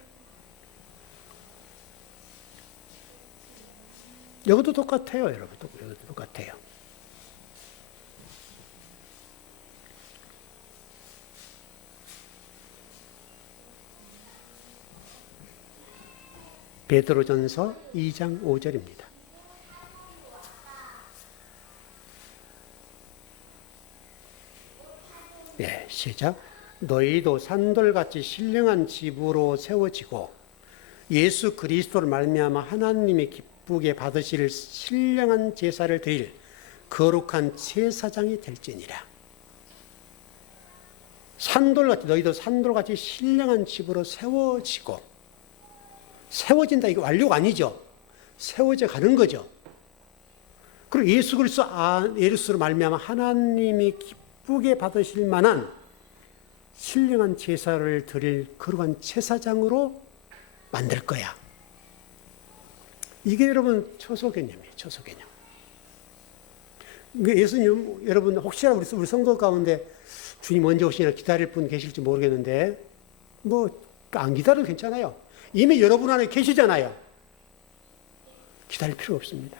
이것도 똑같아요, 여러분. 이것도 똑같아요. 베드로전서 2장 5절입니다. 네, 시작. 너희도 산돌같이 신령한 집으로 세워지고 예수 그리스도를 말미암아 하나님이 기쁘게 받으실 신령한 제사를 드릴 거룩한 제사장이 될지니라. 산돌같이, 너희도 산돌같이 신령한 집으로 세워지고, 세워진다, 이거 완료가 아니죠. 세워져 가는 거죠. 그리고 예수 그리스도로 말미암아 하나님이 기쁘게 받으실 만한 신령한 제사를 드릴 거룩한 제사장으로 만들 거야. 이게 여러분 초소 개념이에요. 초소 개념. 예수님, 여러분 혹시나 우리 성도 가운데 주님 언제 오시나 기다릴 분 계실지 모르겠는데 뭐 안 기다려도 괜찮아요. 이미 여러분 안에 계시잖아요. 기다릴 필요 없습니다.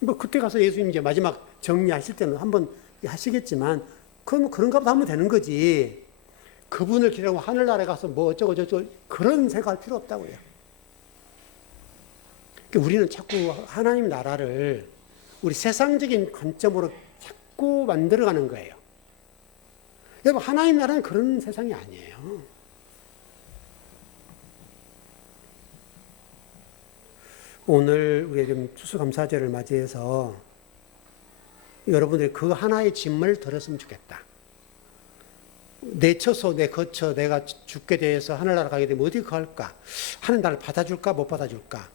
뭐 그때 가서 예수님 이제 마지막 정리하실 때는 한번 하시겠지만 그건 그런가 보다 하면 되는 거지. 그분을 기다리고 하늘나라에 가서 뭐 어쩌고 저쩌고 그런 생각할 필요 없다고요. 그러니까 우리는 자꾸 하나님 나라를 우리 세상적인 관점으로 자꾸 만들어가는 거예요. 여러분, 하나님 나라는 그런 세상이 아니에요. 오늘 우리 지금 추수감사절을 맞이해서 여러분들이 그 하나의 짐을 들었으면 좋겠다. 내 처소, 내 거처, 내가 죽게 돼서 하늘나라 가게 되면 어디 갈까? 하늘 나를 받아줄까, 못 받아줄까?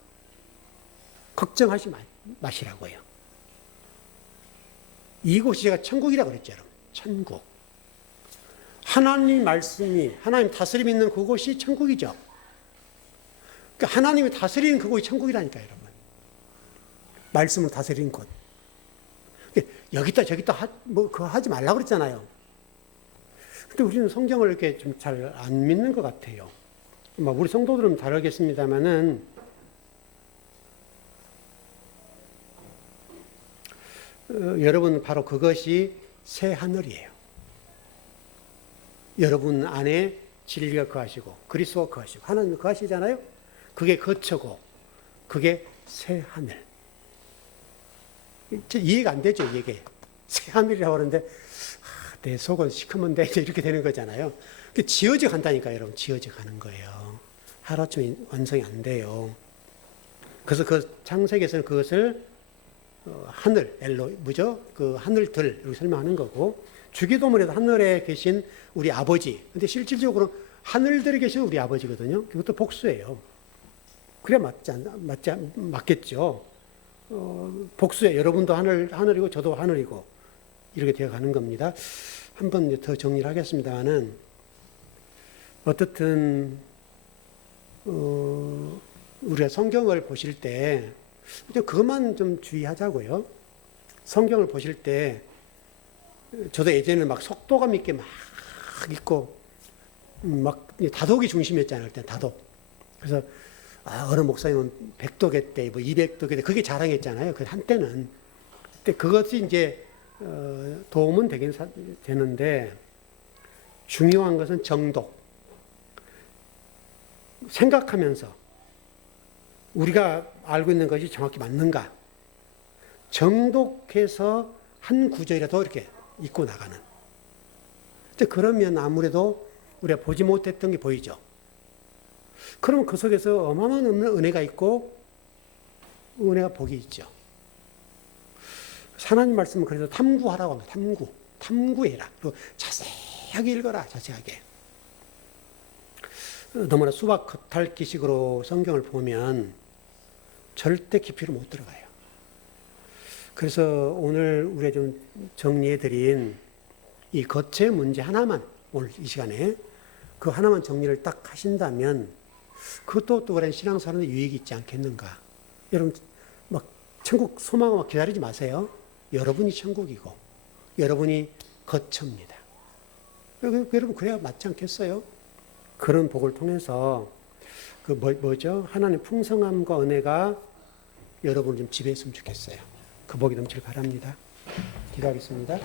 걱정하지 마시라고요. 이곳이 제가 천국이라고 그랬죠, 여러분. 천국. 하나님 말씀이, 하나님 다스림 있는 그곳이 천국이죠. 그러니까 하나님이 다스리는 그곳이 천국이라니까요, 여러분. 말씀을 다스리는 곳. 여기다 저기다 그거 하지 말라고 그랬잖아요. 근데 우리는 성경을 이렇게 좀 잘 안 믿는 것 같아요. 우리 성도들은 다르겠습니다만은 여러분 바로 그것이 새 하늘이에요. 여러분 안에 진리가 거하시고 그리스도가 거하시고 하나님이 거하시잖아요. 그게 거처고 그게 새 하늘. 이해가 안 되죠, 이게. 새 하늘이라고 하는데 내 속은 시커먼 데 이렇게 되는 거잖아요. 지어져 간다니까요, 여러분. 지어져 가는 거예요. 하루아침에 완성이 안 돼요. 그래서 그 창세기에서는 그것을 하늘, 뭐죠? 그 하늘들, 이렇게 설명하는 거고, 주기도문에도 하늘에 계신 우리 아버지. 근데 실질적으로 하늘들에 계신 우리 아버지거든요. 그것도 복수예요. 그래 맞겠죠. 복수예요. 여러분도 하늘이고 저도 하늘이고 이렇게 되어 가는 겁니다. 한 번 더 정리를 하겠습니다만은 어떻든 우리가 성경을 보실 때 그것만 좀 주의하자고요. 성경을 보실 때 저도 예전에는 막 속도감 있게 막 읽고 막 다독이 중심이었잖아요. 그때 다독. 그래서 어느 목사님은 100독했대, 뭐 200독했대, 그게 자랑했잖아요. 그 한때는. 근데 그것이 이제 도움은 되긴 되는데 중요한 것은 정독. 생각하면서 우리가 알고 있는 것이 정확히 맞는가? 정독해서 한 구절이라도 이렇게 읽고 나가는. 그러면 아무래도 우리가 보지 못했던 게 보이죠. 그러면 그 속에서 어마어마한 은혜가 있고 은혜가 복이 있죠. 하나님 말씀은 그래서 탐구하라고 합니다. 탐구해라. 그리고 자세하게 읽어라. 자세하게. 너무나 수박 겉핥기식으로 성경을 보면 절대 깊이로 못 들어가요. 그래서 오늘 우리가 좀 정리해드린 이 거체 문제 하나만 오늘 이 시간에 그 하나만 정리를 딱 하신다면 그것도 또 오랜 신앙생활에 유익이 있지 않겠는가. 여러분 막 천국 소망을 막 기다리지 마세요. 여러분이 천국이고 여러분이 거처입니다. 여러분 그래야 맞지 않겠어요? 그런 복을 통해서 뭐죠? 하나님의 풍성함과 은혜가 여러분을 좀 지배했으면 좋겠어요. 그 복이 넘치길 바랍니다. 기도하겠습니다.